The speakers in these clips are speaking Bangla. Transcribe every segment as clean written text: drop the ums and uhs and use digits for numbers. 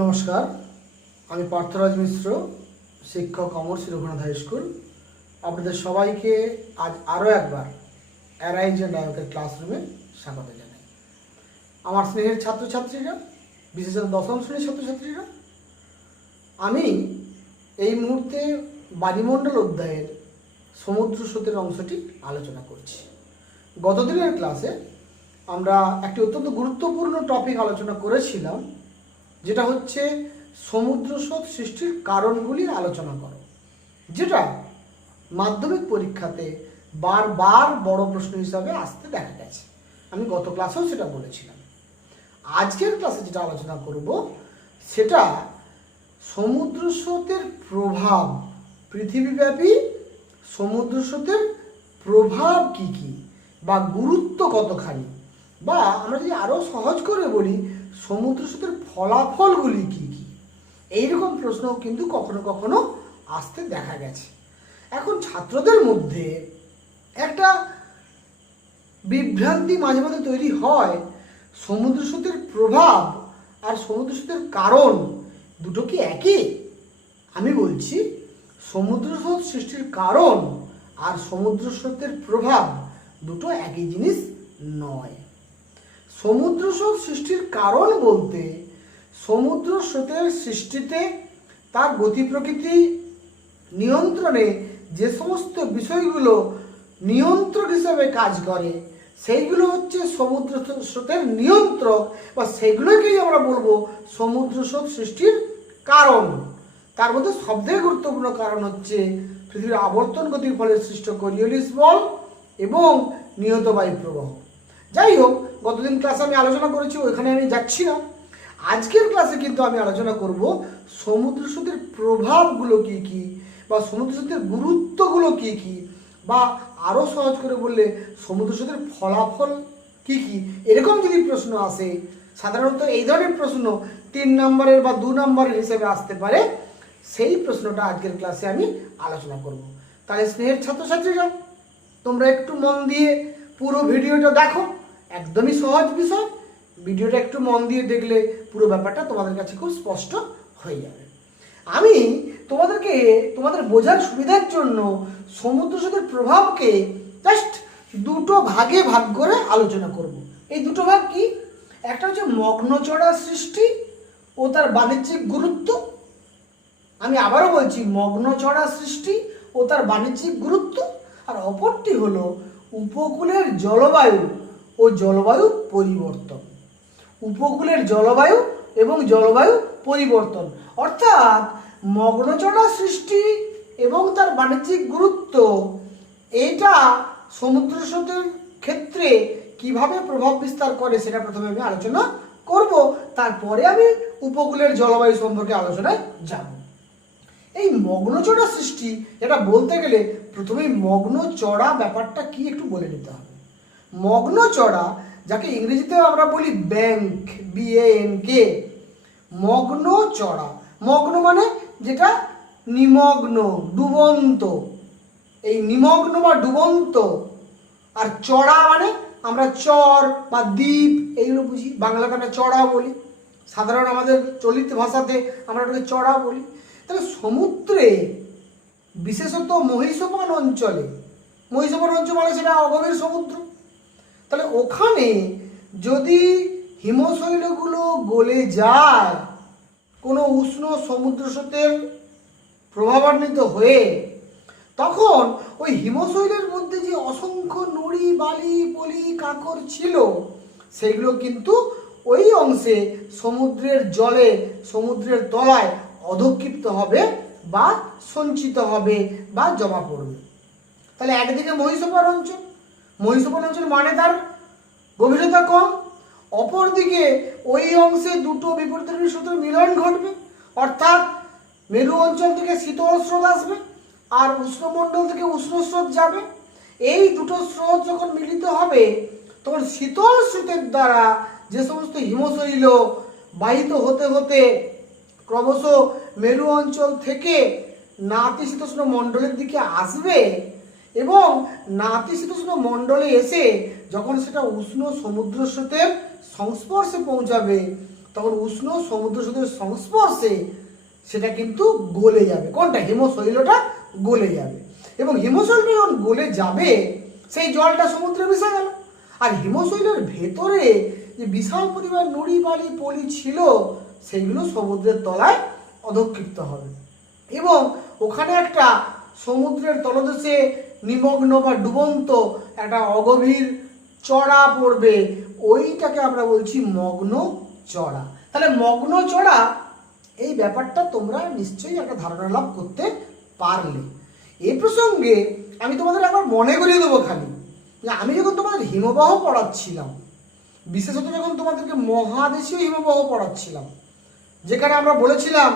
নমস্কার, আমি পার্থরাজ মিশ্র, শিক্ষক অমর রঘুনাথ হাই স্কুল। আপনাদের সবাইকে আজ আরও একবার অ্যারাইজ অ্যান্ড ডায়ালগের ক্লাসরুমে স্বাগত জানাই। আমার স্নেহের ছাত্রছাত্রীরা, বিশেষত দশম শ্রেণীর ছাত্রছাত্রীরা, আমি এই মুহূর্তে বায়ুমণ্ডল অধ্যায়ের সমুদ্র স্রোতের অংশটি আলোচনা করছি। গতদিনের ক্লাসে আমরা একটি অত্যন্ত গুরুত্বপূর্ণ টপিক আলোচনা করেছিলাম, যেটা হচ্ছে সমুদ্র স্রোত সৃষ্টির কারণগুলি আলোচনা করো, যেটা মাধ্যমিক পরীক্ষাতে বারবার বড় প্রশ্ন হিসাবে আসতে দেখা গেছে। আমি গত ক্লাসেও সেটা বলেছিলাম। আজকের ক্লাসে যেটা আলোচনা করব সেটা সমুদ্র স্রোতের প্রভাব, পৃথিবীব্যাপী সমুদ্র স্রোতের প্রভাব কি কি বা গুরুত্ব কতখানি, বা আমরা যদি আরও সহজ করে বলি সমুদ্র স্রোতের ফলাফলগুলি কি কি, এইরকম প্রশ্নও কিন্তু কখনো কখনো আসতে দেখা গেছে। এখন ছাত্রদের মধ্যে একটা বিভ্রান্তি মাঝে মাঝে তৈরি হয়, সমুদ্র স্রোতের প্রভাব আর সমুদ্র স্রোতের কারণ দুটো কি একই? আমি বলছি, সমুদ্র স্রোত সৃষ্টির কারণ আর সমুদ্র স্রোতের প্রভাব দুটো একই জিনিস নয়। সমুদ্র স্রোত সৃষ্টির কারণ বলতে সমুদ্র স্রোতের সৃষ্টিতে তার গতি প্রকৃতি নিয়ন্ত্রণে যে সমস্ত বিষয়গুলো নিয়ন্ত্রক হিসেবে কাজ করে সেইগুলো হচ্ছে সমুদ্র স্রোতের নিয়ন্ত্রক, বা সেগুলোকেই আমরা বলবো সমুদ্র স্রোত সৃষ্টির কারণ। তার মধ্যে সবথেকে গুরুত্বপূর্ণ কারণ হচ্ছে পৃথিবীর আবর্তন গতির ফলে সৃষ্ট করিওলিস বল এবং নিয়ত বায়ু প্রবাহ। যাই হোক, গতদিন ক্লাসে আমি আলোচনা করেছি, ওইখানে আমি যাচ্ছি না। আজকের ক্লাসে কিন্তু আমি আলোচনা করব সমুদ্র স্রোতের প্রভাবগুলো কি কি, বা সমুদ্র স্রোতের গুরুত্বগুলো কি কি, বা আরও সহজ করে বললে সমুদ্র স্রোতের ফলাফল কি কি। এরকম যদি প্রশ্ন আসে, সাধারণত এই ধরনের প্রশ্ন 3 নম্বরের বা 2 নম্বরের হিসেবে আসতে পারে, সেই প্রশ্নটা আজকের ক্লাসে আমি আলোচনা করব। তাহলে স্নেহের ছাত্রছাত্রীরা, তোমরা একটু মন দিয়ে পুরো ভিডিওটা দেখো। একদমই সহজ বিষয়, ভিডিওটা একটু মন দিয়ে দেখলে পুরো ব্যাপারটা তোমাদের কাছে খুব স্পষ্ট হয়ে যাবে। আমি তোমাদের বোঝার সুবিধার জন্য সমুদ্র স্রোতের প্রভাবকে জাস্ট দুটো ভাগে ভাগ করে আলোচনা করব। এই দুটো ভাগ কি? একটা হচ্ছে মগ্নচড়া সৃষ্টি ও তার বাণিজ্যিক গুরুত্ব। আমি আবারও বলছি, মগ্নচড়া সৃষ্টি ও তার বাণিজ্যিক গুরুত্ব। আর অপরটি হলো উপকূলের জলবায়ু ও জলবায়ু পরিবর্তন। উপকূলের জলবায়ু এবং জলবায়ু পরিবর্তন, অর্থাৎ মগ্নচড়া সৃষ্টি এবং তার বাণিজ্যিক গুরুত্ব, এটা সমুদ্র স্রোতের ক্ষেত্রে কিভাবে প্রভাব বিস্তার করে সেটা প্রথমে আমি আলোচনা করব, তারপরে আমি উপকূলের জলবায়ু সম্পর্কে আলোচনায় যাব। এই মগ্নচড়া সৃষ্টি এটা বলতে গেলে প্রথমেই মগ্নচড়া ব্যাপারটা কি একটু বলে নিতে হবে। মগ্নচড়া, যাকে ইংরেজিতে আমরা বলি ব্যাংক, BANK, মগ্নচড়া। মগ্ন মানে যেটা নিমগ্ন, ডুবন্ত, এই নিমগ্ন বা ডুবন্ত। আর চড়া মানে আমরা চর বা দ্বীপ এইগুলো বুঝি, বাংলাতে আমরা চড়া বলি, সাধারণ আমাদের চলিত ভাষাতে আমরা ওটাকে চড়া বলি। তাহলে সমুদ্রে, বিশেষত মহিষপান অঞ্চলে, মহিষপান অঞ্চল মানে সেটা অগভীর সমুদ্র, তাহলে ওখানে যদি হিমশৈলগুলো গলে যায় কোনো উষ্ণ সমুদ্র স্রোতের প্রভাবান্বিত হয়ে, তখন ওই হিমশৈলের মধ্যে যে অসংখ্য নুড়ি, বালি, পলি, কাঁকর ছিল, সেগুলো কিন্তু ওই অংশে সমুদ্রের জলে, সমুদ্রের তলায় অধক্ষিপ্ত হবে বা সঞ্চিত হবে বা জমা পড়বে। তাহলে একদিকে মহিষপান অঞ্চল, মহিষপান অঞ্চল মানে তার গভীরতা কম, অপরদিকে ওই অংশে দুটো বিপরীত স্রোতের মিলন ঘটবে, অর্থাৎ মেরু অঞ্চল থেকে শীতল স্রোত আসবে আর উষ্ণমণ্ডল থেকে উষ্ণ স্রোত যাবে। এই দুটো স্রোত যখন মিলিত হবে, তখন শীতল স্রোতের দ্বারা যে সমস্ত হিমশৈল বাহিত হতে হতে ক্রমশ মেরু অঞ্চল থেকে নাতিশীতোষ্ণ মণ্ডলের দিকে আসবে, এবং নাতিশীতোষ্ণ মণ্ডলে এসে যখন সেটা উষ্ণ সমুদ্র স্রোতের সংস্পর্শে পৌঁছাবে, তখন উষ্ণ সমুদ্র স্রোতের সংস্পর্শে সেটা কিন্তু গলে যাবে। কোনটা? হিমশৈলটা গলে যাবে। এবং হিমশৈল যখন গলে যাবে সেই জলটা সমুদ্রে মিশে গেল। আর হিমশৈলের ভেতরে যে বিশাল পরিমাণ নুড়ি বালি পলি ছিল সেগুলো সমুদ্রের তলায় অধক্ষিপ্ত হবে এবং ওখানে একটা সমুদ্রের তলদেশে নিমগ্ন বা ডুবন্ত একটা অগভীর চড়া পড়বে, ওইটাকে আমরা বলছি মগ্ন চড়া। তাহলে মগ্ন চড়া এই ব্যাপারটা তোমরা নিশ্চয়ই একটা ধারণা লাভ করতে পারলে। এই প্রসঙ্গে আমি তোমাদের একবার মনে করিয়ে দেবো খালি যে আমি যখন তোমাদের হিমবাহ পড়াচ্ছিলাম, বিশেষত যখন তোমাদেরকে মহাদেশীয় হিমবাহ পড়াচ্ছিলাম, যেখানে আমরা বলেছিলাম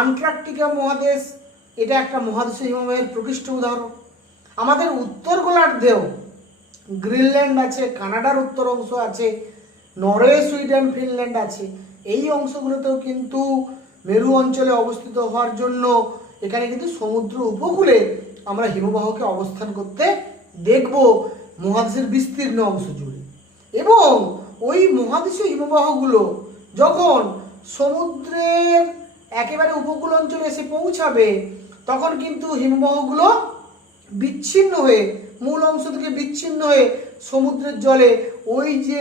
আন্টার্কটিকা মহাদেশ এটা একটা মহাদেশীয় হিমবাহের প্রকৃষ্ট উদাহরণ। আমাদের উত্তর গোলার্ধেও গ্রিনল্যান্ড আছে, কানাডার উত্তর অংশ আছে, নরওয়ে, সুইডেন, ফিনল্যান্ড আছে। এই অংশগুলোতেও কিন্তু মেরু অঞ্চলে অবস্থিত হওয়ার জন্য এখানে কিন্তু সমুদ্র উপকূলে আমরা হিমবাহকে অবস্থান করতে দেখব মহাদেশের বিস্তীর্ণ অংশ জুড়ে। এবং ওই মহাদেশীয় হিমবাহগুলো যখন সমুদ্রের একেবারে উপকূল অঞ্চলে এসে পৌঁছাবে তখন কিন্তু হিমবাহগুলো বিচ্ছিন্ন হয়ে, মূল অংশ থেকে বিচ্ছিন্ন হয়ে সমুদ্রের জলে ওই যে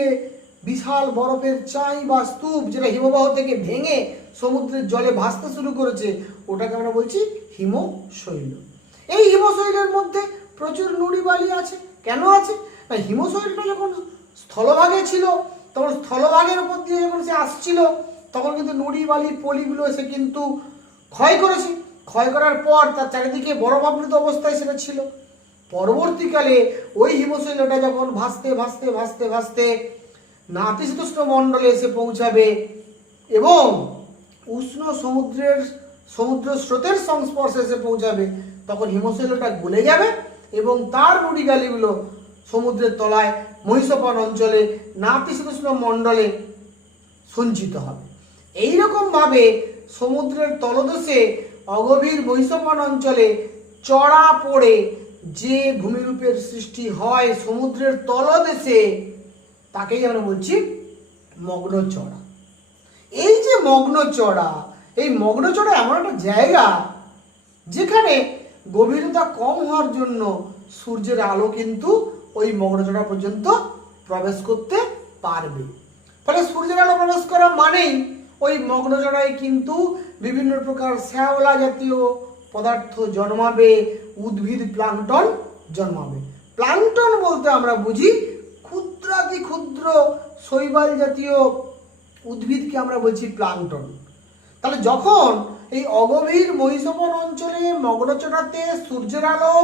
বিশাল বরফের চাই বা স্তূপ যেটা হিমবাহ থেকে ভেঙে সমুদ্রের জলে ভাসতে শুরু করেছে ওটাকে আমরা বলছি হিমশৈল। এই হিমশৈলের মধ্যে প্রচুর নুড়ি বালি আছে। কেন আছে না, হিমশৈলটা যখন স্থলভাগে ছিল তখন স্থলভাগের উপর দিয়ে যখন সে আসছিল তখন কিন্তু নুড়ি বালি পলিগুলো এসে কিন্তু ক্ষয় করেছে। ক্ষয় করার পর তার চারিদিকে বরফাবৃত অবস্থায় সেটা ছিল। পরবর্তীকালে ওই হিমশৈলটা যখন ভাসতে ভাসতে ভাসতে ভাসতে নাতিশীতোষ্ণ মণ্ডলে এসে পৌঁছাবে এবং উষ্ণ সমুদ্র স্রোতের সংস্পর্শে এসে পৌঁছাবে তখন হিমশৈলটা গলে যাবে এবং তার নুড়ি বালিগুলো সমুদ্রের তলায় মহিষপান অঞ্চলে নাতিশীতোষ্ণ মণ্ডলে সঞ্চিত হবে। এইরকমভাবে সমুদ্রের তলদেশে অগভীর মহিষপান অঞ্চলে চড়া পড়ে যে ভূমিরূপের সৃষ্টি হয় সমুদ্রের তলদেশে তাকেই আমরা বলছি মগ্ন চড়া। এই যে মগ্ন চড়া, এই মগ্ন চড়া এমন একটা জায়গা যেখানে গভীরতা কম হওয়ার জন্য সূর্যের আলো কিন্তু ওই মগ্ন চড়া পর্যন্ত প্রবেশ করতে পারবে। ফলে সূর্যের আলো প্রবেশ করা মানেই ওই মগ্ন চড়ায় কিন্তু বিভিন্ন প্রকার শ্যাওলা জাতীয় পদার্থ জন্মাবে, উদ্ভিদ প্লাঙ্কটন জন্মাবে। প্লাঙ্কটন বলতে আমরা বুঝি ক্ষুদ্রাতি ক্ষুদ্র শৈবাল জাতীয় উদ্ভিদকে আমরা বলছি প্লাঙ্কটন। তাহলে যখন এই অগভীর মহিষপান অঞ্চলে মগ্নচড়াতে সূর্যের আলো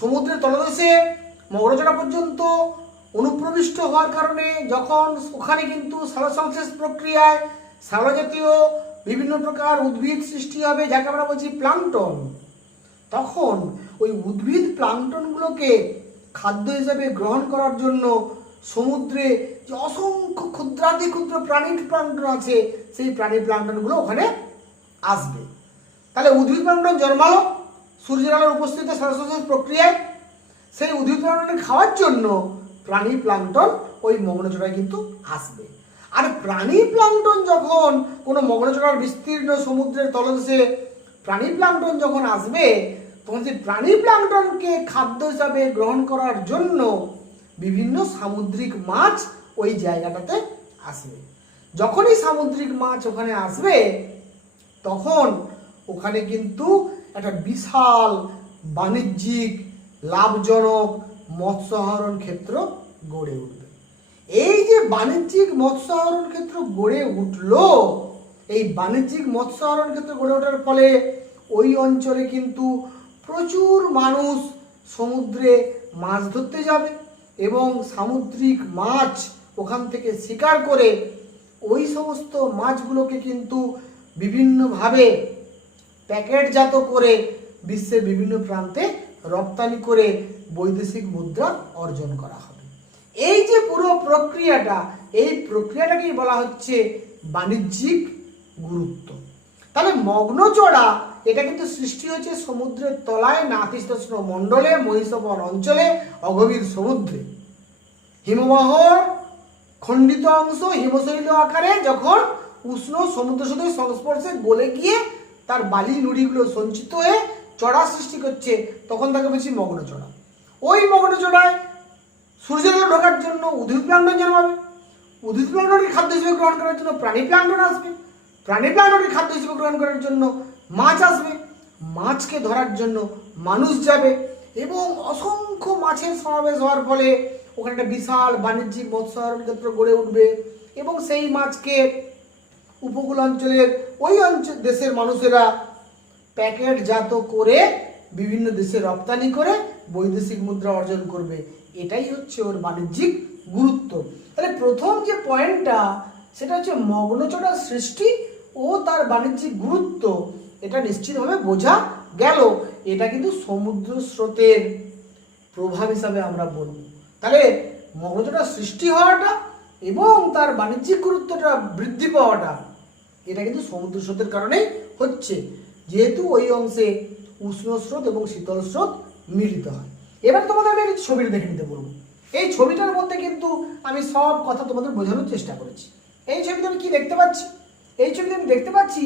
সমুদ্রের তলদেশে মগ্নচড়া পর্যন্ত অনুপ্রবিষ্ট হওয়ার কারণে যখন ওখানে কিন্তু সালোকসংশ্লেষ প্রক্রিয়ায় সালো জাতীয় বিভিন্ন প্রকার উদ্ভিদ সৃষ্টি হবে যাকে আমরা বলছি প্লাঙ্কটন, তখন ওই উদ্ভিদ প্লাঙ্কটনগুলোকে খাদ্য হিসেবে গ্রহণ করার জন্য সমুদ্রে যে অসংখ্য ক্ষুদ্রাতি ক্ষুদ্র প্রাণীর প্লাঙ্কটন আছে সেই প্রাণীর প্লাঙ্কটনগুলো ওখানে আসবে। তাহলে উদ্ভিদ প্লাঙ্কটন জন্মালো সূর্যের আলোর উপস্থিতিতে সালোকসংশ্লেষ প্রক্রিয়ায়, সেই উদ্ভিদ প্লাঙ্কটন খাওয়ার জন্য প্রাণী প্লাঙ্কটন ওই মগ্নচড়ায় কিন্তু আসবে। আর প্রাণী প্লাঙ্কটন যখন কোনো মগ্নচড়ার বিস্তীর্ণ সমুদ্রের তলদেশে প্রাণী প্লাঙ্কটন যখন আসবে তখন সেই প্রাণী প্লাঙ্কটনকে খাদ্য হিসাবে গ্রহণ করার জন্য বিভিন্ন সামুদ্রিক মাছ ওই জায়গাটাতে আসবে। যখনই সামুদ্রিক মাছ ওখানে আসবে তখন ওখানে কিন্তু একটা বিশাল বাণিজ্যিক লাভজনক মৎস্য আহরণ ক্ষেত্র গড়ে উঠবে। এই যে বাণিজ্যিক মৎস্য আহরণ ক্ষেত্র গড়ে উঠলো, এই বাণিজ্যিক মৎস্য আহরণ ক্ষেত্র গড়ে ওঠার ফলে ওই অঞ্চলে কিন্তু প্রচুর মানুষ সমুদ্রে মাছ ধরতে যাবে এবং সামুদ্রিক মাছ ওখান থেকে শিকার করে ওই সমস্ত মাছগুলোকে কিন্তু বিভিন্নভাবে প্যাকেটজাত করে বিশ্বের বিভিন্ন প্রান্তে রপ্তানি করে বৈদেশিক মুদ্রা অর্জন করা হবে। এই যে পুরো প্রক্রিয়াটা, এই প্রক্রিয়াটাকেই বলা হচ্ছে বাণিজ্যিক গুরুত্ব। তাহলে মগ্নচড়া এটা কিন্তু সৃষ্টি হয়েছে সমুদ্রের তলায় নাতিশীতোষ্ণ মণ্ডলে মহিষপান অঞ্চলে অগভীর সমুদ্রে। হিমবাহ খণ্ডিত অংশ হিমশৈল আকারে যখন উষ্ণ সমুদ্র স্রোতের সংস্পর্শে গলে গিয়ে তার বালি নুড়িগুলো সঞ্চিত হয়ে চড়া সৃষ্টি করছে, তখন তাকে বলছি মগ্ন চড়া। ওই মগ্ন চড়ায় সূর্যের আলো ঢোকার জন্য উদ্ভিদ প্লাঙ্কটন জন্মাবে, উদ্ভিদ প্লাঙ্কটনকে খাদ্য হিসেবে গ্রহণ করার জন্য প্রাণী প্লাঙ্কটন আসবে, প্রাণী প্লাঙ্কটনকে খাদ্য হিসেবে গ্রহণ করার জন্য মাছ আসবে, মাছকে ধরার জন্য মানুষ যাবে, এবং অসংখ্য মাছের সমাবেশ হওয়ার ফলে ওখানে একটা বিশাল বাণিজ্যিক মৎস্যায়ন ক্ষেত্র গড়ে উঠবে, এবং সেই মাছকে উপকূল অঞ্চলের ওই অঞ্চল দেশের মানুষেরা প্যাকেটজাত করে বিভিন্ন দেশে রপ্তানি করে বৈদেশিক মুদ্রা অর্জন করবে। এটাই হচ্ছে ওর বাণিজ্যিক গুরুত্ব। তাহলে প্রথম যে পয়েন্টটা সেটা হচ্ছে মগ্নচড়া সৃষ্টি ও তার বাণিজ্যিক গুরুত্ব, এটা নিশ্চিতভাবে বোঝা গেল। এটা কিন্তু সমুদ্র স্রোতের প্রভাব হিসাবে আমরা বলব। তাহলে মগ্নচড়া সৃষ্টি হওয়াটা এবং তার বাণিজ্যিক গুরুত্বটা বৃদ্ধি পাওয়াটা এটা কিন্তু সমুদ্র স্রোতের কারণেই হচ্ছে, যেহেতু ওই অংশে উষ্ণ স্রোত এবং শীতল স্রোত মিলিত হয়। এবার তোমাদের আমি একটা ছবিটা দেখে নিতে বলবো। এই ছবিটার মধ্যে কিন্তু আমি সব কথা তোমাদের বোঝানোর চেষ্টা করেছি। এই ছবিতে আমি কি দেখতে পাচ্ছি? এই ছবিতে আমি দেখতে পাচ্ছি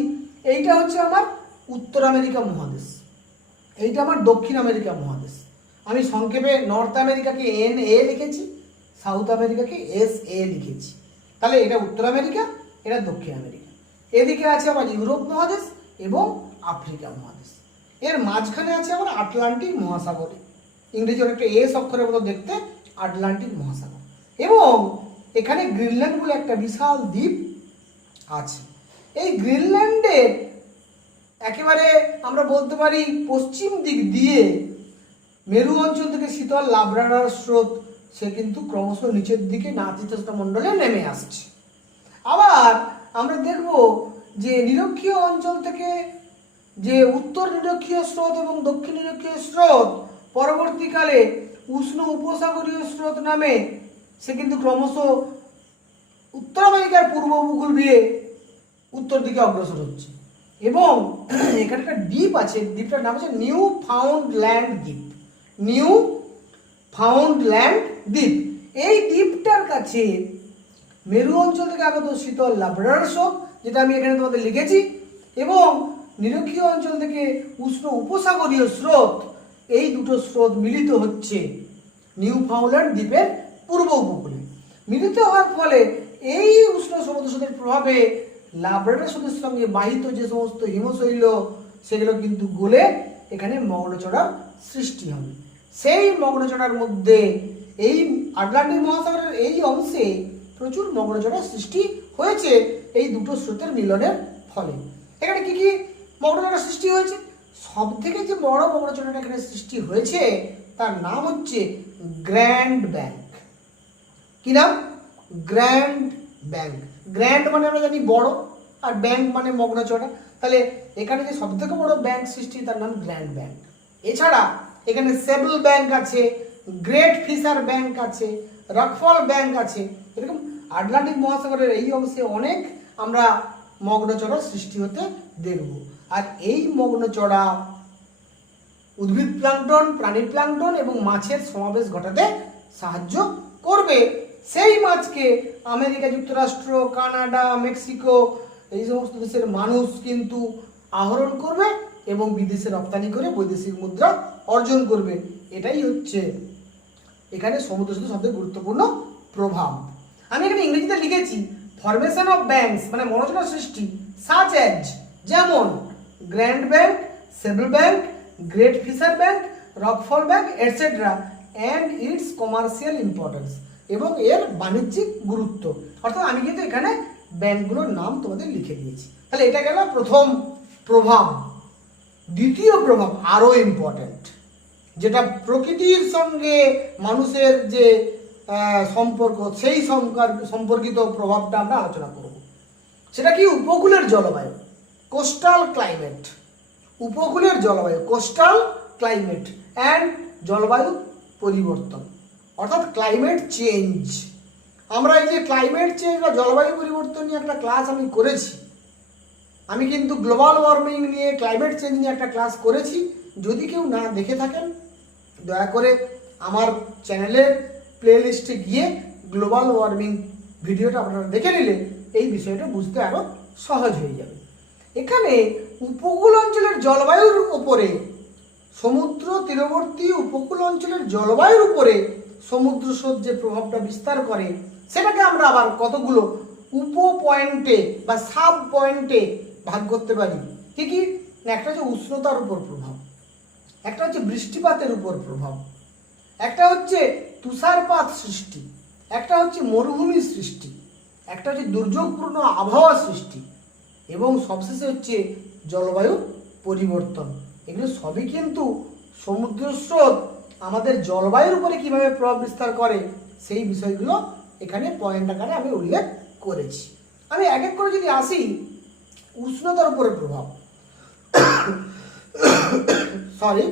এইটা হচ্ছে আমার উত্তর আমেরিকা মহাদেশ, এইটা আমার দক্ষিণ আমেরিকা মহাদেশ। আমি সংক্ষেপে নর্থ আমেরিকাকে NA লিখেছি, সাউথ আমেরিকাকে SA লিখেছি। তাহলে এটা উত্তর আমেরিকা, এটা দক্ষিণ আমেরিকা। এদিকে আছে আমার ইউরোপ মহাদেশ এবং আফ্রিকা মহাদেশ। এর মাঝখানে আছে আমার আটলান্টিক মহাসাগর, ইংরেজি অনেকটা S অক্ষরের মতো দেখতে, আটলান্টিক মহাসাগর। এবং এখানে গ্রিনল্যান্ড বলে একটা বিশাল দ্বীপ আছে। এই গ্রিনল্যান্ডের একেবারে আমরা বলতে পারি পশ্চিম দিক দিয়ে মেরু অঞ্চল থেকে শীতল লাব্রাডর স্রোত সে কিন্তু ক্রমশ নিচের দিকে নাতিশীতোষ্ণ মণ্ডলে নেমে আসছে। আবার আমরা দেখব যে নিরক্ষীয় অঞ্চল থেকে যে উত্তর নিরক্ষীয় স্রোত এবং দক্ষিণ নিরক্ষীয় স্রোত পরবর্তীকালে উষ্ণ উপসাগরীয় স্রোত নামে সে কিন্তু ক্রমশ উত্তর আমেরিকার পূর্ব উপকূল দিয়ে উত্তর দিকে অগ্রসর হচ্ছে। এবং এখানে একটা দ্বীপ আছে, দ্বীপটার নাম হচ্ছে নিউ ফাউন্ডল্যান্ড দ্বীপ। নিউ ফাউন্ডল্যান্ড দ্বীপ। এই দ্বীপটার কাছে মেরু অঞ্চল থেকে আগত শীতল লাব্রাডর স্রোত, যেটা আমি এখানে তোমাদের লিখেছি, এবং নিরক্ষীয় অঞ্চল থেকে উষ্ণ উপসাগরীয় স্রোত, এই দুটো স্রোত মিলিত হচ্ছে নিউ ফাউন্ডল্যান্ড দ্বীপের পূর্ব উপকূলে। মিলিত হওয়ার ফলে এই উষ্ণ সমুদ্র স্রোতের প্রভাবে লাব্রাডর স্রোতের সঙ্গে বাহিত যে সমস্ত হিমশৈল সেগুলো কিন্তু গলে এখানে মগ্নচড়ার সৃষ্টি হবে। সেই মগ্নচড়ার মধ্যে এই আটলান্টিক মহাসাগরের এই অংশে প্রচুর মগ্নচড়ার সৃষ্টি হয়েছে এই দুটো স্রোতের মিলনের ফলে। এখানে কি কি মগ্নচড়ার সৃষ্টি হয়েছে? সব থেকে যে বড় মগ্নচড়াটা এখানে সৃষ্টি হয়েছে তার নাম হচ্ছে গ্র্যান্ড ব্যাংক। কি নাম? Grand bank. গ্র্যান্ড মানে আমরা জানি বড়, আর ব্যাংক মানে মগ্নচড়া। তাহলে এখানে যে সব থেকে বড় ব্যাংক সৃষ্টি তার নাম গ্র্যান্ড ব্যাংক। এছাড়া এখানে সেবল ব্যাংক আছে, গ্রেট ফিশার ব্যাংক আছে, রকফল ব্যাংক আছে। এরকম আটলান্টিক মহাসাগরের এই অংশে অনেক আমরা মগ্নচড়ার সৃষ্টি হতে দেখব। আর এই মগ্নচড়া উদ্ভিদ প্লাঙ্কটন, প্রাণী প্লাঙ্কটন এবং মাছের সমাবেশ ঘটাতে সাহায্য করবে। সেই মাছকে আমেরিকা যুক্তরাষ্ট্র, কানাডা, মেক্সিকো এই সমস্ত দেশের মানুষ কিন্তু আহরণ করবে এবং বিদেশে রপ্তানি করে বৈদেশিক মুদ্রা অর্জন করবে। এটাই হচ্ছে এখানে সমুদ্র স্রোতের সবথেকে গুরুত্বপূর্ণ প্রভাব। আমি এখানে ইংরেজিতে লিখেছি ফরমেশন অফ ব্যাংকস মানে মগ্নচড়া সৃষ্টি, সাচ অ্যাজ যেমন Grand Bank, Sable Bank, Great Fisher Bank, Rockall Bank etcetera and its commercial importance, এবং এর বাণিজ্যিক গুরুত্ব। অর্থাৎ আমি কিন্তু এখানে ব্যাংকগুলোর নাম তোমাদের লিখে দিয়েছি। তাহলে এটা গেল প্রথম প্রভাব। দ্বিতীয় প্রভাব আরও ইম্পর্টেন্ট, যেটা প্রকৃতির সঙ্গে মানুষের যে সম্পর্ক সেই সম্পর্কিত প্রভাবটা আমরা আলোচনা করব। সেটা কি? উপকূলের জলবায়ু, কোস্টাল ক্লাইমেট। উপকূলের জলবায়ু, কোস্টাল ক্লাইমেট অ্যান্ড জলবায়ু পরিবর্তন, অর্থাৎ ক্লাইমেট চেঞ্জ। আমরা এই যে ক্লাইমেট চেঞ্জ বা জলবায়ু পরিবর্তন নিয়ে একটা ক্লাস আমি করেছি। আমি কিন্তু গ্লোবাল ওয়ার্মিং নিয়ে, ক্লাইমেট চেঞ্জ নিয়ে একটা ক্লাস করেছি। যদি কেউ না দেখে থাকেন দয়া করে আমার চ্যানেলের প্লে লিস্টে গিয়ে গ্লোবাল ওয়ার্মিং ভিডিওটা আপনারা দেখে নিলে এই বিষয়টা বুঝতে আরো সহজ হয়ে যাবে। এখানে উপকূল অঞ্চলের জলবায়ুর উপরে, সমুদ্র তীরবর্তী উপকূল অঞ্চলের জলবায়ুর উপরে সমুদ্র স্রোত যে প্রভাবটা বিস্তার করে সেটাকে আমরা আবার কতগুলো উপ পয়েন্টে বা সাব পয়েন্টে ভাগ করতে পারি। কি কি? একটা হচ্ছে উষ্ণতার উপর প্রভাব, একটা হচ্ছে বৃষ্টিপাতের উপর প্রভাব, একটা হচ্ছে তুষারপাত সৃষ্টি, একটা হচ্ছে মরুভূমি সৃষ্টি, একটা হচ্ছে দুর্যোগপূর্ণ আবহাওয়া সৃষ্টি এবং সবশেষে হচ্ছে জলবায়ু পরিবর্তন। এগুলো সবই কিন্তু সমুদ্র স্রোত আমাদের জলবায়ুর উপরে কিভাবে প্রভাব বিস্তার করে সেই বিষয়গুলো এখানে পয়েন্ট আকারে আমি উল্লেখ করেছি। আমি এক এক করে যদি আসি, উষ্ণতার উপরে প্রভাব, সরি,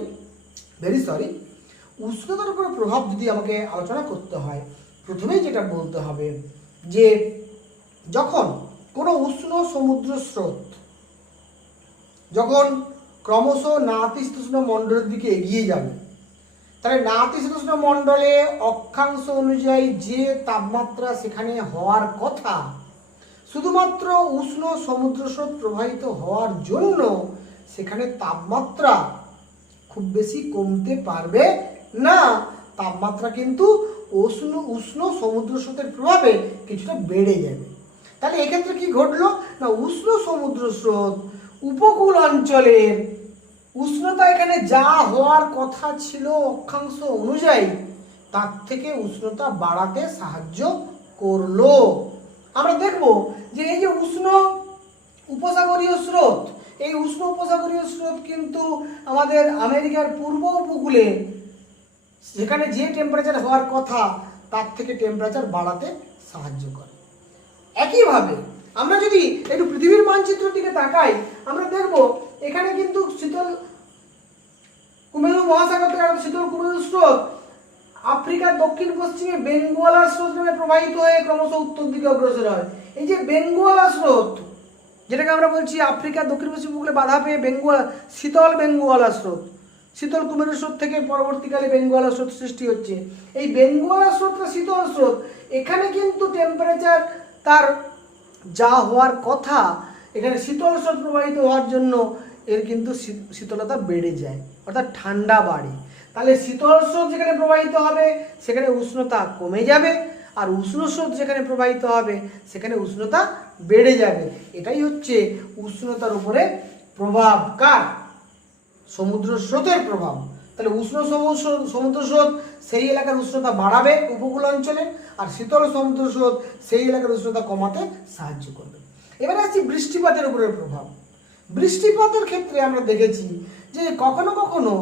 উষ্ণতার উপরে প্রভাব যদি আমাকে আলোচনা করতে হয়, প্রথমেই যেটা বলতে হবে যে যখন কোনো উষ্ণ সমুদ্র স্রোত যখন ক্রমশ নাতিশীতোষ্ণ মণ্ডলের দিকে এগিয়ে যাবে, তাহলে নাতিশীতোষ্ণ মণ্ডলে অক্ষাংশ অনুযায়ী যে তাপমাত্রা সেখানে হওয়ার কথা, শুধুমাত্র উষ্ণ সমুদ্র স্রোত প্রবাহিত হওয়ার জন্য সেখানে তাপমাত্রা খুব বেশি কমতে পারবে না। তাপমাত্রা কিন্তু উষ্ণ সমুদ্র স্রোতের প্রভাবে কিছুটা বেড়ে যাবে। তাহলে এক্ষেত্রে কি ঘটলো না, উষ্ণ সমুদ্র স্রোত উপকূল অঞ্চলের উষ্ণতা এখানে যা হওয়ার কথা ছিল অক্ষাংশ অনুযায়ী তার থেকে উষ্ণতা বাড়াতে সাহায্য করলো। আমরা দেখব যে এই যে উষ্ণ উপসাগরীয় স্রোত, এই উষ্ণ উপসাগরীয় স্রোত কিন্তু আমাদের আমেরিকার পূর্ব উপকূলে যেখানে যে টেম্পারেচার হওয়ার কথা তার থেকে টেম্পারেচার বাড়াতে সাহায্য করে। একইভাবে আমরা যদি একটু পৃথিবীর মানচিত্রের দিকে তাকাই, আমরা দেখব এখানে কিন্তু শীতল কুমেরু মহাসাগর থেকে শীতল কুমেরু স্রোত আফ্রিকার দক্ষিণ পশ্চিমে বেঙ্গোয়ালা স্রোত নামে প্রবাহিত হয়ে ক্রমশ উত্তর দিকে অগ্রসর হয়। এই যে বেঙ্গোয়ালা স্রোত, যেটাকে আমরা বলছি আফ্রিকার দক্ষিণ পশ্চিম উপকূলে বাধা পেয়ে শীতল বেঙ্গোয়ালা স্রোত, শীতল কুমেরু স্রোত থেকে পরবর্তীকালে বেঙ্গোয়ালা স্রোত সৃষ্টি হচ্ছে। এই বেঙ্গোয়ালা স্রোতটা শীতল স্রোত, এখানে কিন্তু টেম্পারেচার তার যা হওয়ার কথা, এখানে শীতল স্রোত প্রবাহিত হওয়ার জন্য এর কিন্তু শীতলতা বেড়ে যায়, অর্থাৎ ঠান্ডা বাড়ে। তাহলে শীতল স্রোত যেখানে প্রবাহিত হবে সেখানে উষ্ণতা কমে যাবে, আর উষ্ণ স্রোত যেখানে প্রবাহিত হবে সেখানে উষ্ণতা বেড়ে যাবে। এটাই হচ্ছে উষ্ণতার উপরে প্রভাব। কার? সমুদ্র স্রোতের প্রভাব। তাহলে উষ্ণ সমুদ্র স্রোত সেই এলাকার উষ্ণতা বাড়াবে উপকূল অঞ্চলে, আর শীতল সমুদ্র স্রোত সেই এলাকার উষ্ণতা কমাতে সাহায্য করবে। এবারে আসছি বৃষ্টিপাতের উপরে প্রভাব। বৃষ্টিপাতের ক্ষেত্রে আমরা দেখেছি যে কখনো কখনো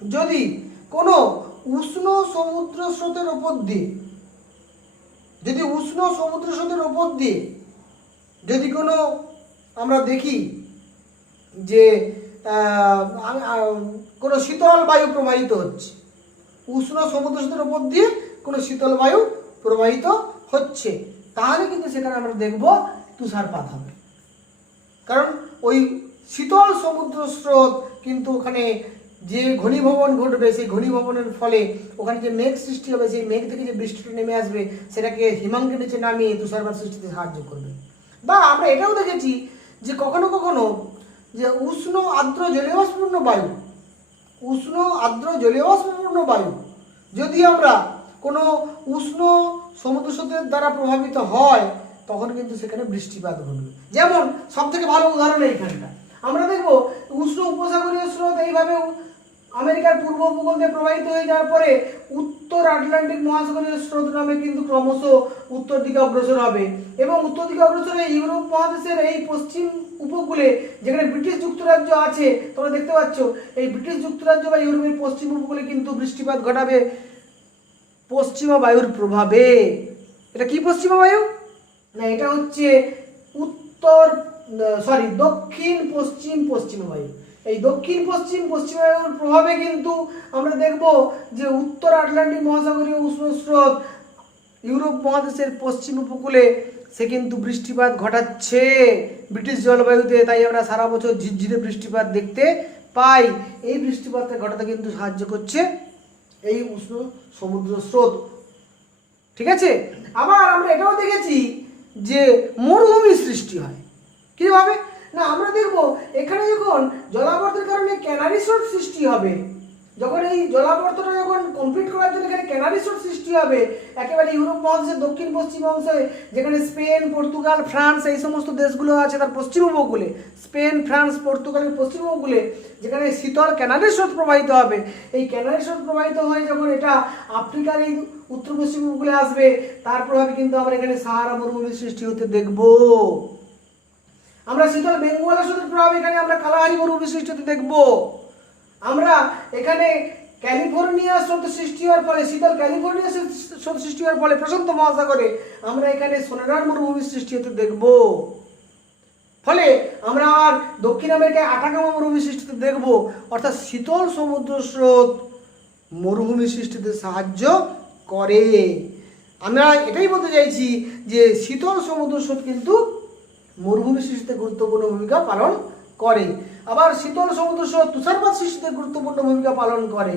যদি কোনো উষ্ণ সমুদ্র স্রোতের উপর দিয়ে যদি কোনো আমরা দেখি যে কোনো শীতল বায়ু প্রবাহিত হচ্ছে, উষ্ণ সমুদ্র স্রোতের উপর দিয়ে কোনো শীতল বায়ু প্রবাহিত হচ্ছে, তাহলে কিন্তু সেখানে আমরা দেখব তুষারপাত হবে। কারণ ওই শীতল সমুদ্র স্রোত কিন্তু ওখানে যে ঘনীভবন ঘটবে, সেই ঘনীভবনের ফলে ওখানে যে মেঘ সৃষ্টি হবে, সেই মেঘ থেকে যে বৃষ্টিটা নেমে আসবে সেটাকে হিমাঙ্কের নিচে নামিয়ে তুষারপাত সৃষ্টিতে সাহায্য করবে। বা আমরা এটাও দেখেছি যে কখনো কখনো যে উষ্ণ আর্দ্র জলীয়বাষ্পপূর্ণ বায়ু যদি আমরা কোনো উষ্ণ সমুদ্র স্রোতের দ্বারা প্রভাবিত হয় তখন কিন্তু সেখানে বৃষ্টিপাত ঘটবে। যেমন সব থেকে ভালো উদাহরণ এইখানটা আমরা দেখব, উষ্ণ উপসাগরীয় স্রোত এইভাবে আমেরিকার পূর্ব উপকূল দিয়ে প্রবাহিত হয়ে যাওয়ার পরে উত্তর আটলান্টিক মহাসাগরীয় স্রোত নামে কিন্তু ক্রমশ উত্তর দিকে অগ্রসর হবে, এবং উত্তর দিকে অগ্রসর হয়ে ইউরোপ মহাদেশের এই পশ্চিম উপকূলে যেখানে ব্রিটিশ যুক্তরাজ্য আছে, তোমরা দেখতে পাচ্ছ এই ব্রিটিশ যুক্তরাজ্য বা ইউরোপের পশ্চিম উপকূলে কিন্তু বৃষ্টিপাত ঘটাবে পশ্চিমা বায়ুর প্রভাবে। এটা কি পশ্চিমা বায়ু? না, এটা হচ্ছে দক্ষিণ পশ্চিম পশ্চিমা বায়ু। এই দক্ষিণ পশ্চিম পশ্চিমা বায়ুর প্রভাবে কিন্তু আমরা দেখব যে উত্তর আটলান্টিক মহাসাগরীয় উষ্ণ স্রোত ইউরোপ মহাদেশের পশ্চিম উপকূলে সে কিন্তু বৃষ্টিপাত ঘটাচ্ছে ব্রিটিশ জলবায়ুতে। তাই আমরা সারা বছর ঝিরঝিরে বৃষ্টিপাত দেখতে পাই। এই বৃষ্টিপাতটা ঘটাতে কিন্তু সাহায্য করছে এই উষ্ণ সমুদ্র স্রোত। ঠিক আছে। আবার আমরা এটাও দেখেছি যে মরুভূমি সৃষ্টি হয় কিভাবে না, আমরা দেখব এখানে যখন জলাবদ্ধতার কারণে ক্যানারি স্রোত সৃষ্টি হবে, যখন এই জলাবদ্ধতা যখন কমপ্লিট করার জন্য এখানে ক্যানারি স্রোত সৃষ্টি হবে একেবারে ইউরোপ মহাদেশের দক্ষিণ পশ্চিম অংশে, যেখানে স্পেন, পর্তুগাল, ফ্রান্স এই সমস্ত দেশগুলো আছে তার পশ্চিম উপকূলে, স্পেন, ফ্রান্স, পর্তুগালের পশ্চিম উপকূলে যেখানে শীতল ক্যানারি স্রোত প্রবাহিত হবে, এই ক্যানারি স্রোত প্রবাহিত হয়ে যখন এটা আফ্রিকার এই উত্তর পশ্চিম উপকূলে আসবে, তার প্রভাবে কিন্তু আমরা এখানে সাহারা মরুভূমির সৃষ্টি হতে দেখব। আমরা শীতল বেঙ্গল স্রোতের প্রভাবে এখানে আমরা কালাহারি মরুভূমির সৃষ্টি হতে দেখব। আমরা এখানে ক্যালিফোর্নিয়া স্রোত সৃষ্টি হওয়ার ফলে, শীতল ক্যালিফোর্নিয়া স্রোত সৃষ্টি হওয়ার ফলে প্রশান্ত মহাসাগরে আমরা এখানে সোনারার মরুভূমির সৃষ্টি হতে দেখব। ফলে আমরা আর দক্ষিণ আমেরিকায় আটাকামা মরুভূমি সৃষ্টিতে দেখব। অর্থাৎ শীতল সমুদ্র স্রোত মরুভূমি সৃষ্টিতে সাহায্য করে। আমরা এটাই বলতে চাইছি যে শীতল সমুদ্র স্রোত কিন্তু মরুভূমি সৃষ্টিতে গুরুত্বপূর্ণ ভূমিকা পালন করে। আবার শীতল সমুদ্র স্রোত তুষারপাত সৃষ্টিতে গুরুত্বপূর্ণ ভূমিকা পালন করে।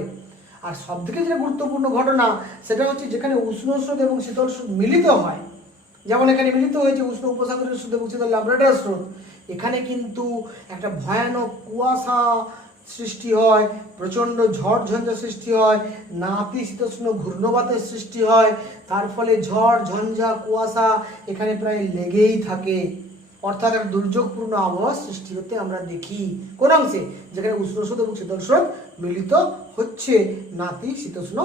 আর সবথেকে যেটা গুরুত্বপূর্ণ ঘটনা সেটা হচ্ছে যেখানে উষ্ণ স্রোত এবং শীতল স্রোত মিলিত হয়, যেমন এখানে মিলিত হয়েছে উষ্ণ উপসাগরীয় স্রোত এবং শীতল ল্যাব্রাডর স্রোত, এখানে কিন্তু একটা ভয়ানক কুয়াশা সৃষ্টি হয়, প্রচণ্ড ঝড় ঝঞ্ঝা সৃষ্টি হয়, নাতিশীতোষ্ণ ঘূর্ণবাতের সৃষ্টি হয়। তার ফলে ঝড় ঝঞ্ঝা কুয়াশা এখানে প্রায় লেগেই থাকে। অর্থাৎ একটা দুর্যোগপূর্ণ আবহাওয়া সৃষ্টি হতে আমরা দেখি কোন অংশে, যেখানে উষ্ণ স্রোত এবং শীতল স্রোত মিলিত হচ্ছে নাতিশীতোষ্ণ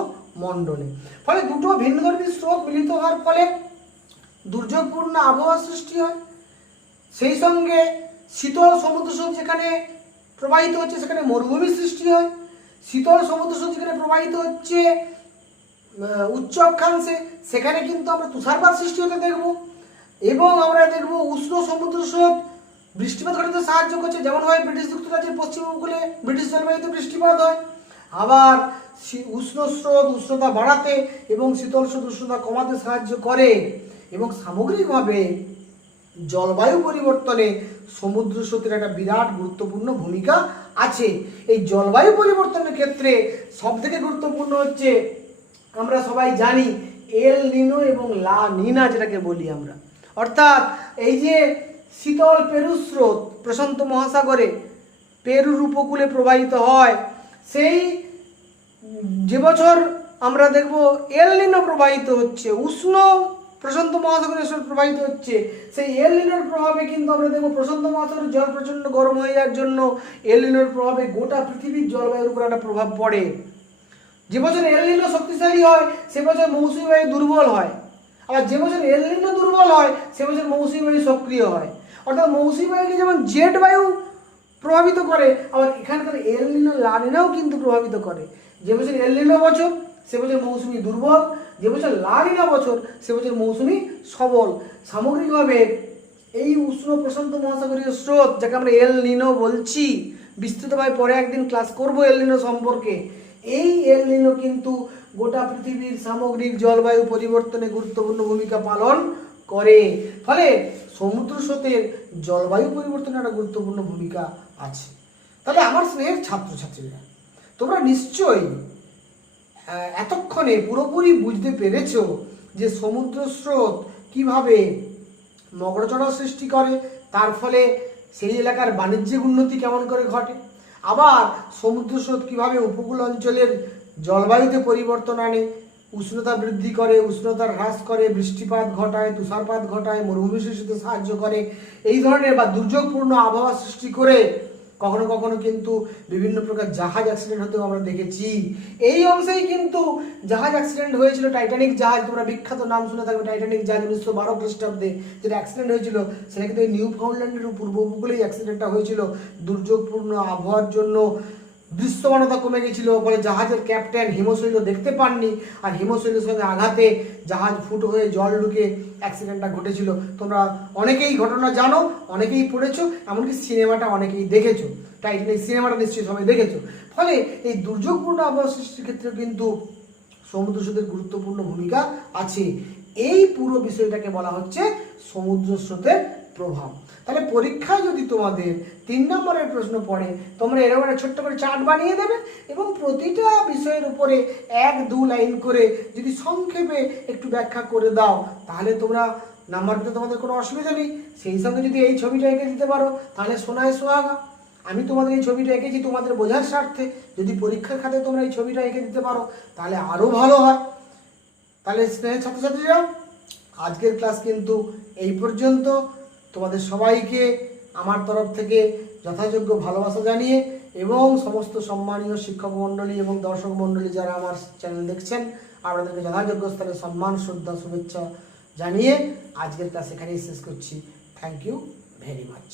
মণ্ডলে। ফলে দুটো ভিন্নধর্মী স্রোত মিলিত হওয়ার ফলে দুর্যোগপূর্ণ আবহাওয়া সৃষ্টি হয়। সেই সঙ্গে শীতল সমুদ্র স্রোত যেখানে প্রবাহিত হচ্ছে সেখানে মরুভূমির সৃষ্টি হয়। শীতল সমুদ্র স্রোত যেখানে প্রবাহিত হচ্ছে উচ্চ অক্ষাংশে সেখানে কিন্তু আমরা তুষারপাত সৃষ্টি হতে দেখব। এবং আমরা দেখব উষ্ণ সমুদ্র স্রোত বৃষ্টিপাত ঘটাতে সাহায্য করছে, যেমন হয় ব্রিটিশ যুক্তরাজ্যের পশ্চিম উপকূলে ব্রিটিশ জলবায়ুতে বৃষ্টিপাত হয়। আবার উষ্ণ স্রোত উষ্ণতা বাড়াতে এবং শীতল স্রোত উষ্ণতা কমাতে সাহায্য করে। এবং সামগ্রিকভাবে জলবায়ু পরিবর্তনে সমুদ্র স্রোতের একটা বিরাট গুরুত্বপূর্ণ ভূমিকা আছে। এই জলবায়ু পরিবর্তনের ক্ষেত্রে সবথেকে গুরুত্বপূর্ণ হচ্ছে, আমরা সবাই জানি এল নিনো এবং লা নিনা যেটাকে বলি আমরা। অর্থাৎ এই যে শীতল পেরু স্রোত প্রশান্ত মহাসাগরে পেরুর উপকূলে প্রবাহিত হয়, সেই যে বছর আমরা দেখব এল নিনো প্রবাহিত হচ্ছে, উষ্ণ প্রশান্ত মহাসাগরের স্রোত প্রবাহিত হচ্ছে, সেই এল নিনোর প্রভাবে কিন্তু আমরা দেখব প্রশান্ত মহাসাগরের জল প্রচণ্ড গরম হয়ে যাওয়ার জন্য এল নিনোর প্রভাবে গোটা পৃথিবীর জলবায়ুর উপর একটা প্রভাব পড়ে। যে বছর এল নিনো শক্তিশালী হয় সে বছর মৌসুমী বায়ু দুর্বল হয়, আবার যে বছর এল নিনো দুর্বল হয় সে বছর মৌসুমী বায়ু সক্রিয় হয়। অর্থাৎ মৌসুমী বায়ুকে যেমন জেট বায়ু প্রভাবিত করে, আবার এখানকার এল নিনো লা নিনাও কিন্তু প্রভাবিত করে। যে বছর এল নিনো বছর সে বছর মৌসুমী দুর্বল, যে বছর লা নিনা বছর সে বছর মৌসুমী সবল। সামগ্রিকভাবে এই উষ্ণ প্রশান্ত মহাসাগরীয় স্রোত, যাকে আমরা এল নিনো বলছি, বিস্তৃতভাবে পরে একদিন ক্লাস করব এল নিনো সম্পর্কে, এই এল নিনো কিন্তু গোটা পৃথিবীর সামগ্রিক জলবায়ু পরিবর্তনে গুরুত্বপূর্ণ ভূমিকা পালন করে। ফলে সমুদ্র স্রোতের জলবায়ু পরিবর্তনে একটা গুরুত্বপূর্ণ ভূমিকা আছে। তাহলে আমার স্নেহের ছাত্রছাত্রীরা, তোমরা নিশ্চয়ই এতক্ষণে পুরোপুরি বুঝতে পেরেছো যে সমুদ্র স্রোত কীভাবে মগরচড়া সৃষ্টি করে, তার ফলে সেই এলাকার বাণিজ্যিক উন্নতি কেমন করে ঘটে। আবার সমুদ্র স্রোত কীভাবে উপকূল অঞ্চলের জলবায়ুতে পরিবর্তন আনে, উষ্ণতা বৃদ্ধি করে, উষ্ণতার হ্রাস করে, বৃষ্টিপাত ঘটায়, তুষারপাত ঘটায়, মরুভূমি সৃষ্টিতে সাহায্য করে, এই ধরনের বা দুর্যোগপূর্ণ আবহাওয়া সৃষ্টি করে কখনো কখনো কিন্তু বিভিন্ন প্রকার জাহাজ অ্যাক্সিডেন্ট হতেও আমরা দেখেছি। এই অংশেই কিন্তু জাহাজ অ্যাক্সিডেন্ট হয়েছিল, টাইটানিক জাহাজ, তোমরা বিখ্যাত নাম শুনে থাকবে টাইটানিক জাহাজ 1912 খ্রিস্টাব্দে যেটা অ্যাক্সিডেন্ট হয়েছিল, সেটা কিন্তু এই নিউ ফাউন্ডল্যান্ডের পূর্ব উপকূলেই অ্যাক্সিডেন্টটা হয়েছিল। দুর্যোগপূর্ণ আবহাওয়ার জন্য দৃশ্যমানতা কমে গেছিল, ফলে জাহাজের ক্যাপ্টেন হিমশৈল দেখতে পাননি, আর হিমশৈলের সঙ্গে আঘাতে জাহাজ ফুটো হয়ে জল ঢুকে অ্যাক্সিডেন্টটা ঘটেছিল। তোমরা অনেকেই ঘটনা জানো, অনেকেই পড়েছো, এমনকি সিনেমাটা অনেকেই দেখেছো, টাইটানিক সিনেমাটা নিশ্চয়ই সবাই দেখেছো। ফলে এই দুর্যোগপূর্ণ আবহাওয়া সৃষ্টির ক্ষেত্রে কিন্তু সমুদ্র স্রোতের গুরুত্বপূর্ণ ভূমিকা আছে। এই পুরো বিষয়টাকে বলা হচ্ছে সমুদ্র স্রোতের প্রভাব। তাহলে পরীক্ষায় যদি তোমাদের 3 নম্বরের প্রশ্ন পড়ে, তোমরা এরকম একটা ছোট্ট করে চার্ট বানিয়ে দেবে এবং প্রতিটা বিষয়ের উপরে 1-2 লাইন করে যদি সংক্ষেপে একটু ব্যাখ্যা করে দাও, তাহলে তোমরা নাম্বার পেতে তোমাদের কোনো অসুবিধা নেই। সেই সঙ্গে যদি এই ছবিটা এঁকে দিতে পারো, তাহলে সোনায় সোহাগা। আমি তোমাদের এই ছবিটা এঁকেছি তোমাদের বোঝার স্বার্থে, যদি পরীক্ষার খাতে তোমরা এই ছবিটা এঁকে দিতে পারো তাহলে আরও ভালো হয়। তাহলে স্নেহের ছাত্রছাত্রীরা, আজকের ক্লাস কিন্তু এই পর্যন্ত। তোমাদের সবাইকে আমার তরফ থেকে যথাযোগ্য ভালোবাসা জানিয়ে এবং সমস্ত সম্মানীয় শিক্ষক মণ্ডলী এবং দর্শক মণ্ডলী যারা আমার চ্যানেল দেখছেন, আপনাদেরকে যথাযোগ্য স্তরে সম্মান, শ্রদ্ধা, শুভেচ্ছা জানিয়ে আজকের ক্লাস এখানেই শেষ করছি। Thank you very much.